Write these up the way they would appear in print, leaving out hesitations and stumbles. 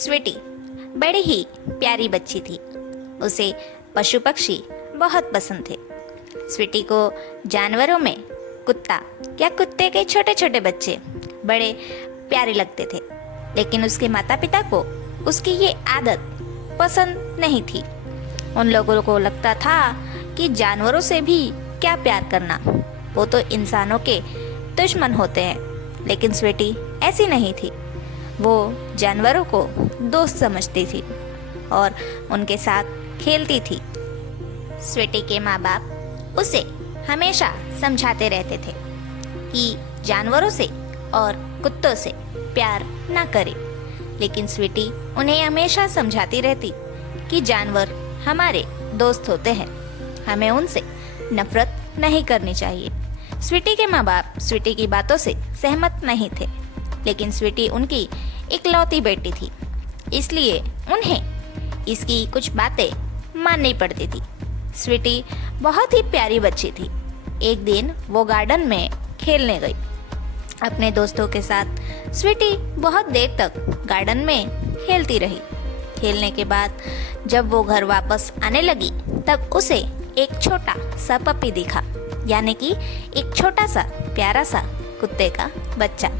स्वीटी बड़ी ही प्यारी बच्ची थी। उसे पशु पक्षी बहुत पसंद थे। स्वीटी को जानवरों में कुत्ता या कुत्ते के छोटे छोटे बच्चे बड़े प्यारे लगते थे, लेकिन उसके माता पिता को उसकी ये आदत पसंद नहीं थी। उन लोगों को लगता था कि जानवरों से भी क्या प्यार करना, वो तो इंसानों के दुश्मन होते हैं। लेकिन स्वीटी ऐसी नहीं थी। वो जानवरों को दोस्त समझती थी और उनके साथ खेलती थी। स्वीटी के माँ बाप उसे हमेशा समझाते रहते थे कि जानवरों से और कुत्तों से प्यार ना करे, लेकिन स्वीटी उन्हें हमेशा समझाती रहती कि जानवर हमारे दोस्त होते हैं, हमें उनसे नफरत नहीं करनी चाहिए। स्वीटी के माँ बाप स्वीटी की बातों से सहमत नहीं थे, लेकिन स्वीटी उनकी इकलौती बेटी थी, इसलिए उन्हें इसकी कुछ बातें माननी पड़ती थी। स्वीटी बहुत ही प्यारी बच्ची थी। एक दिन वो गार्डन में खेलने गई अपने दोस्तों के साथ। स्वीटी बहुत देर तक गार्डन में खेलती रही। खेलने के बाद जब वो घर वापस आने लगी तब उसे एक छोटा सा पपी दिखा, यानी कि एक छोटा सा प्यारा सा कुत्ते का बच्चा।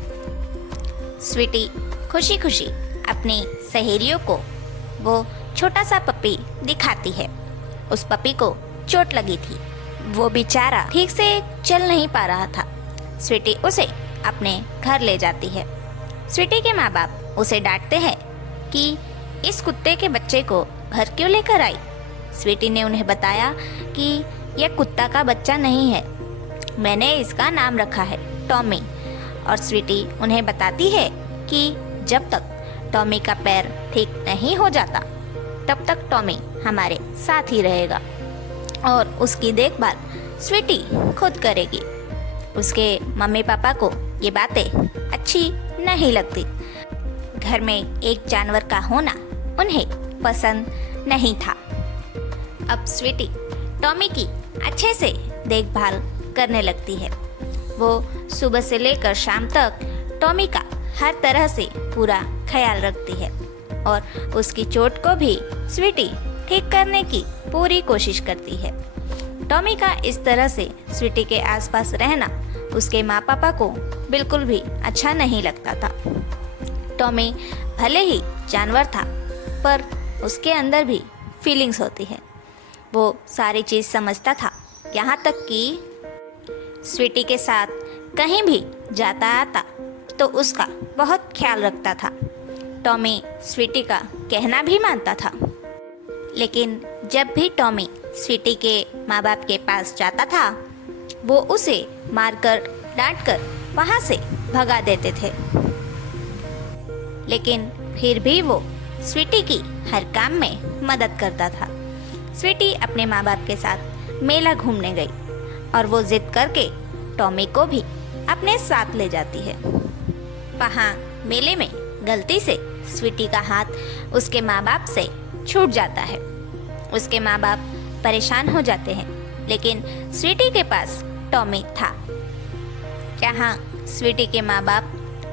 स्वीटी खुशी खुशी अपनी सहेलियों को वो छोटा सा पपी दिखाती है। उस पपी को चोट लगी थी, वो बेचारा ठीक से चल नहीं पा रहा था। स्वीटी उसे अपने घर ले जाती है। स्वीटी के माँ बाप उसे डांटते हैं कि इस कुत्ते के बच्चे को घर क्यों लेकर आई। स्वीटी ने उन्हें बताया कि यह कुत्ता का बच्चा नहीं है, मैंने इसका नाम रखा है टॉमी। और स्वीटी उन्हें बताती है कि जब तक टॉमी का पैर ठीक नहीं हो जाता तब तक टॉमी हमारे साथ ही रहेगा और उसकी देखभाल स्वीटी खुद करेगी। उसके मम्मी पापा को ये बातें अच्छी नहीं लगती। घर में एक जानवर का होना उन्हें पसंद नहीं था। अब स्वीटी टॉमी की अच्छे से देखभाल करने लगती है। वो सुबह से लेकर शाम तक टॉमी का हर तरह से पूरा ख्याल रखती है और उसकी चोट को भी स्वीटी ठीक करने की पूरी कोशिश करती है। टॉमी का इस तरह से स्वीटी के आसपास रहना उसके माँ पापा को बिल्कुल भी अच्छा नहीं लगता था। टॉमी भले ही जानवर था, पर उसके अंदर भी फीलिंग्स होती है। वो सारी चीज़ समझता था, यहाँ तक कि स्वीटी के साथ कहीं भी जाता आता तो उसका बहुत ख्याल रखता था। टॉमी स्वीटी का कहना भी मानता था, लेकिन जब भी टॉमी स्वीटी के माँ बाप के पास जाता था वो उसे मारकर डांटकर वहाँ से भगा देते थे। लेकिन फिर भी वो स्वीटी की हर काम में मदद करता था। स्वीटी अपने माँ बाप के साथ मेला घूमने गई और वो जिद करके टॉमी को भी अपने साथ ले जाती है। वहाँ मेले में गलती से स्वीटी का हाथ उसके माँ बाप से छूट जाता है। उसके माँ बाप परेशान हो जाते हैं, लेकिन स्वीटी के पास टॉमी था। यहाँ स्वीटी के माँ बाप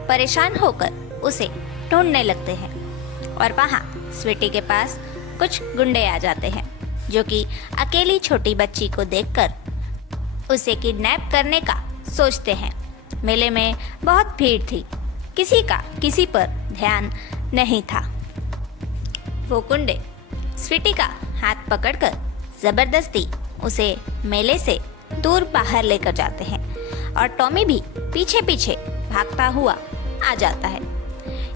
परेशान होकर उसे ढूंढने लगते हैं और वहाँ स्वीटी के पास कुछ गुंडे आ जाते हैं जो कि अकेली छोटी बच्ची को देखकर उसे किडनैप करने का सोचते हैं। मेले में बहुत भीड़ थी, किसी का किसी पर ध्यान नहीं था। वो गुंडे स्वीटी का हाथ पकड़कर जबरदस्ती उसे मेले से दूर बाहर लेकर जाते हैं और टॉमी भी पीछे पीछे भागता हुआ आ जाता है।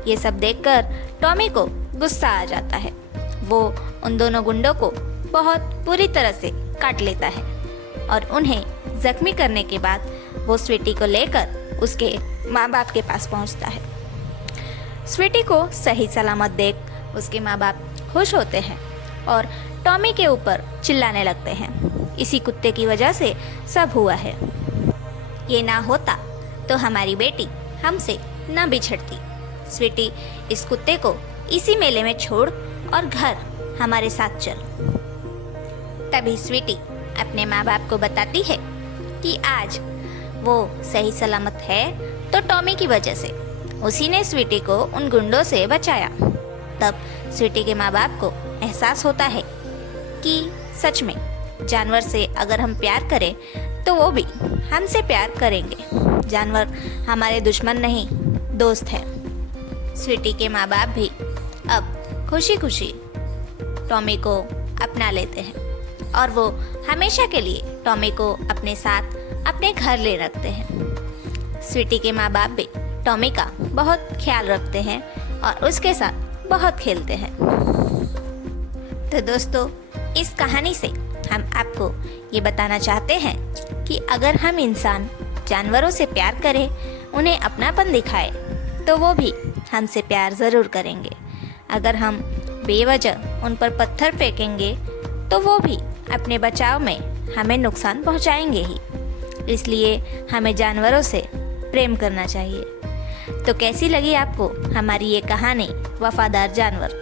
ये सब देखकर टॉमी को गुस्सा आ जाता है। वो उन दोनों गुंडों को बहुत बुरी तरह से काट लेता है और उन्हें जख्मी करने के बाद वो स्वीटी को लेकर उसके माँ बाप के पास पहुंचता है। स्वीटी को सही सलामत देख उसके माँ बाप खुश होते हैं और टॉमी के ऊपर चिल्लाने लगते हैं, इसी कुत्ते की वजह से सब हुआ है। ये ना होता तो हमारी बेटी हमसे न बिछड़ती। स्वीटी, इस कुत्ते को इसी मेले में छोड़ और घर हमारे साथ चल। तभी स्वीटी अपने माँ बाप को बताती है कि आज वो सही सलामत है तो टॉमी की वजह से। उसी ने स्वीटी को उन गुंडों से बचाया। तब स्वीटी के माँ बाप को एहसास होता है कि सच में जानवर से अगर हम प्यार करें तो वो भी हमसे प्यार करेंगे। जानवर हमारे दुश्मन नहीं, दोस्त हैं। स्वीटी के माँ बाप भी अब खुशी खुशी टॉमी को अपना लेते हैं और वो हमेशा के लिए टॉमी को अपने साथ अपने घर ले रखते हैं। स्वीटी के माँ बाप भी टॉमी का बहुत ख्याल रखते हैं और उसके साथ बहुत खेलते हैं। तो दोस्तों, इस कहानी से हम आपको ये बताना चाहते हैं कि अगर हम इंसान जानवरों से प्यार करें, उन्हें अपनापन दिखाए, तो वो भी हमसे प्यार ज़रूर करेंगे। अगर हम बेवजह उन पर पत्थर फेंकेंगे तो वो भी अपने बचाव में हमें नुकसान पहुंचाएंगे ही। इसलिए हमें जानवरों से प्रेम करना चाहिए। तो कैसी लगी आपको हमारी ये कहानी वफादार जानवर?